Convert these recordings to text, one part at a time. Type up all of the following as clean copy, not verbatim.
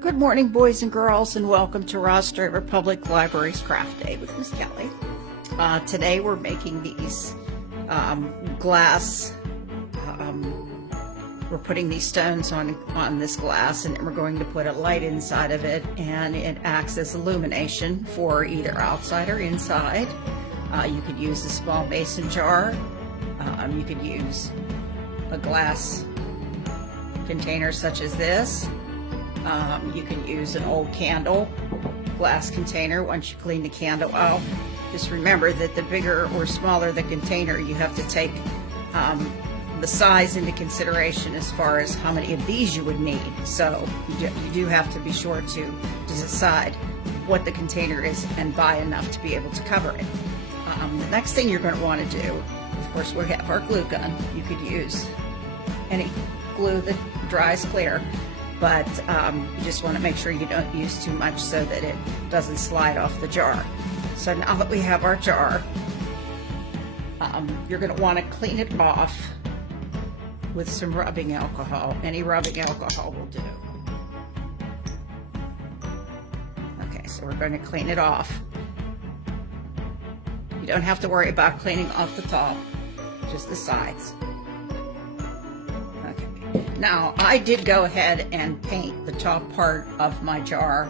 Good morning, boys and girls, and welcome to Ross Driver Public Library's Craft Day with Miss Kelly. Today we're making these glass, we're putting these stones on this glass, and we're going to put a light inside of it, and it acts as illumination for either outside or inside. You could use a small mason jar. You could use a glass container such as this. You can use an old candle glass container once you clean the candle out. Just remember that the bigger or smaller the container, you have to take the size into consideration as far as how many of these you would need. So you do have to be sure to decide what the container is and buy enough to be able to cover it. The next thing you're going to want to do, of course, we have our glue gun. You could use any glue that dries clear, but you just want to make sure you don't use too much so that it doesn't slide off the jar. So now that we have our jar, you're going to want to clean it off with some rubbing alcohol. Any rubbing alcohol will do. Okay, so we're going to clean it off. You don't have to worry about cleaning off the top, just the sides. Now, I did go ahead and paint the top part of my jar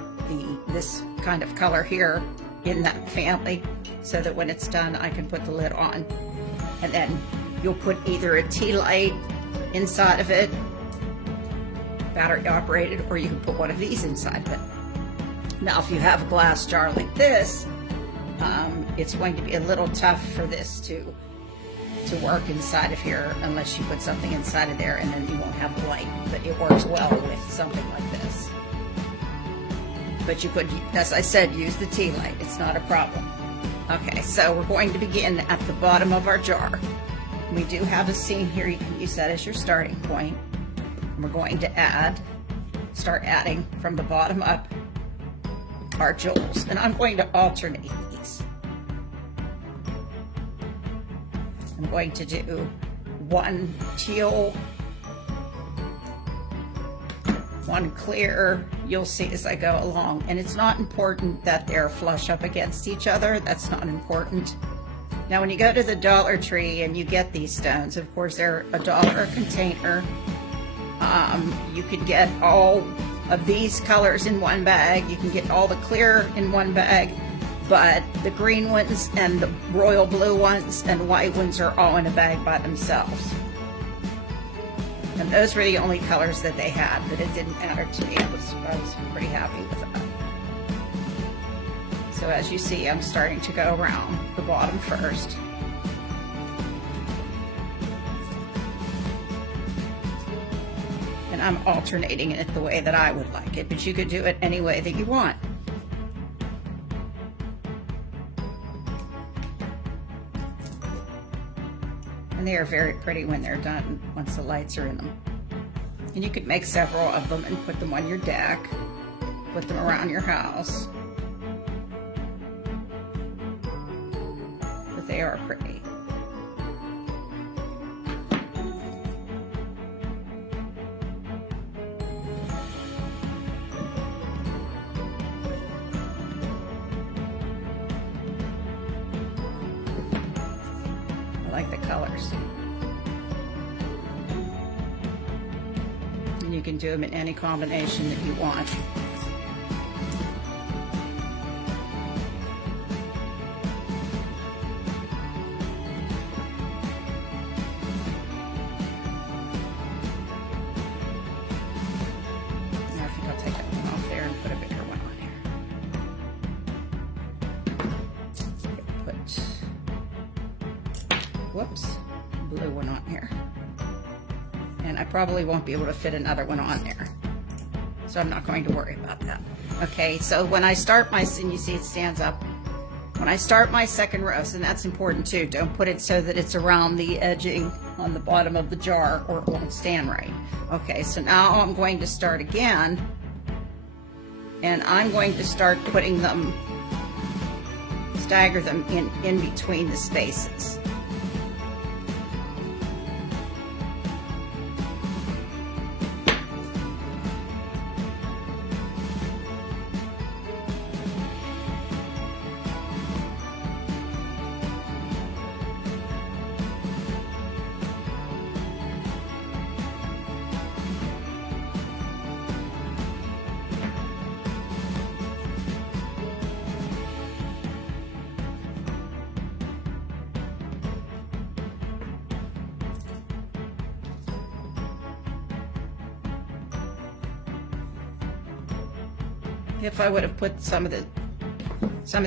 this kind of color here in that family, so that when it's done, I can put the lid on. And then you'll put either a tea light inside of it, battery operated, or you can put one of these inside of it. Now, if you have a glass jar like this, it's going to be a little tough for this to work inside of here unless you put something inside of there, and then you won't have the light. But it works well with something like this. But you could, as I said, use the tea light. It's not a problem. Okay, so we're going to begin at the bottom of our jar. We do have a seam here. You can use that as your starting point. And we're going to start adding from the bottom up our jewels. And I'm going to alternate these. I'm going to do one teal, one clear. You'll see as I go along. And it's not important that they're flush up against each other. That's not important. Now, when you go to the Dollar Tree and you get these stones, of course, they're $1 a container. You could get all of these colors in one bag. You can get all the clear in one bag. But the green ones and the royal blue ones and white ones are all in a bag by themselves. And those were the only colors that they had, but it didn't matter to me. I was pretty happy with that. So as you see, I'm starting to go around the bottom first. And I'm alternating it the way that I would like it, but you could do it any way that you want. And they are very pretty when they're done, once the lights are in them. And you could make several of them and put them on your deck, put them around your house. But they are pretty. I like the colors. And you can do them in any combination that you want. Now I think I'll take that one off there and put a bigger one on here. Whoops, blue one on here. And I probably won't be able to fit another one on there. So I'm not going to worry about that. Okay, so when I start my, and you see it stands up, when I start my second roast, and that's important too, don't put it so that it's around the edging on the bottom of the jar or it won't stand right. Okay, so now I'm going to start again, and I'm going to start putting them, stagger them in between the spaces. If I would have put some of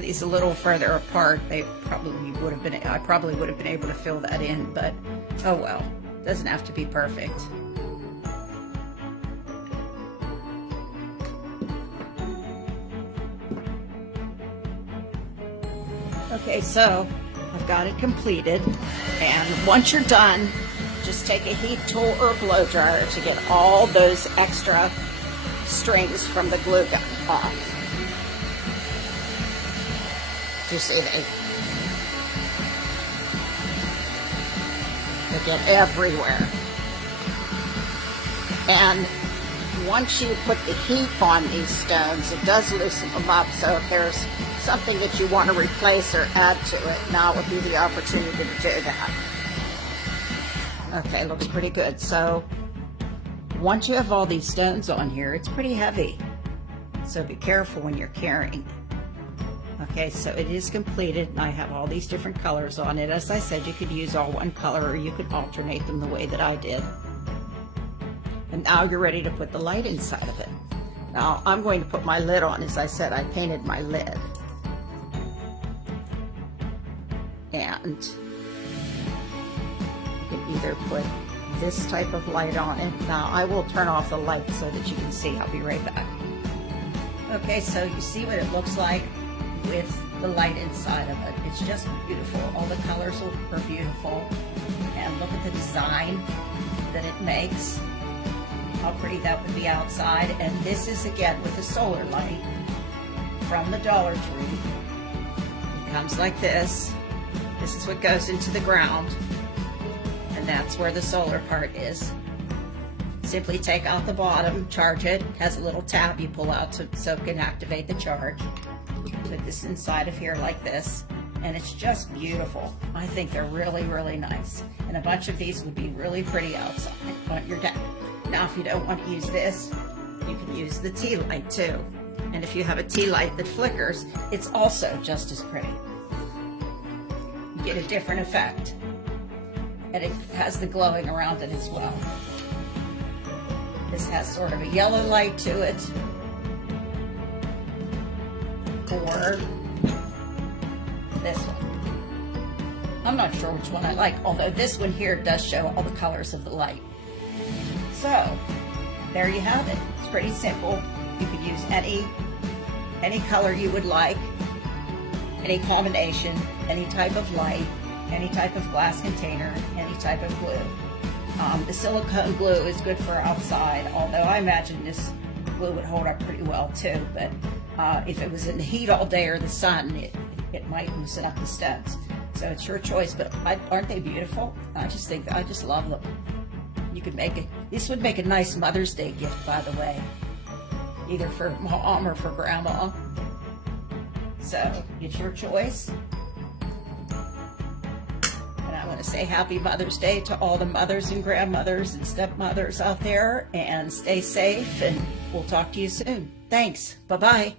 these a little further apart, I probably would have been able to fill that in, but oh well, doesn't have to be perfect. Okay, so I've got it completed, and once you're done, just take a heat tool or a blow dryer to get all those extra strings from the glue gun off. Do you see they get everywhere. And once you put the heat on these stones, it does loosen them up, so if there's something that you want to replace or add to it, now would be the opportunity to do that. Okay, looks pretty good. So once you have all these stones on here, it's pretty heavy, so be careful when you're carrying. Okay, so it is completed, and I have all these different colors on it. As I said, you could use all one color, or you could alternate them the way that I did. And now you're ready to put the light inside of it. Now I'm going to put my lid on. As I said, I painted my lid. And you can either put this type of light on it. Now I will turn off the light so that you can see. I'll be right back. Okay, so you see what it looks like with the light inside of it. It's just beautiful. All the colors are beautiful. And look at the design that it makes. How pretty that would be outside. And this is, again, with a solar light from the Dollar Tree. It comes like this. This is what goes into the ground, and that's where the solar part is. Simply take out the bottom, charge it. It has a little tab you pull out so it can activate the charge. Put this inside of here like this, and it's just beautiful. I think they're really, really nice. And a bunch of these would be really pretty outside on your deck. Now, if you don't want to use this, you can use the tea light too. And if you have a tea light that flickers, it's also just as pretty. You get a different effect. And it has the glowing around it as well. This has sort of a yellow light to it. Or this one. I'm not sure which one I like, although this one here does show all the colors of the light. So, there you have it. It's pretty simple. You could use any color you would like, any combination, any type of light, any type of glass container, any type of glue. The silicone glue is good for outside, although I imagine this glue would hold up pretty well too, but if it was in the heat all day or the sun, it might loosen up the stones. So it's your choice, but aren't they beautiful? I just love them. You could make it. This would make a nice Mother's Day gift, by the way, either for mom or for grandma. So it's your choice. And I want to say happy Mother's Day to all the mothers and grandmothers and stepmothers out there, and stay safe, and we'll talk to you soon. Thanks. Bye-bye.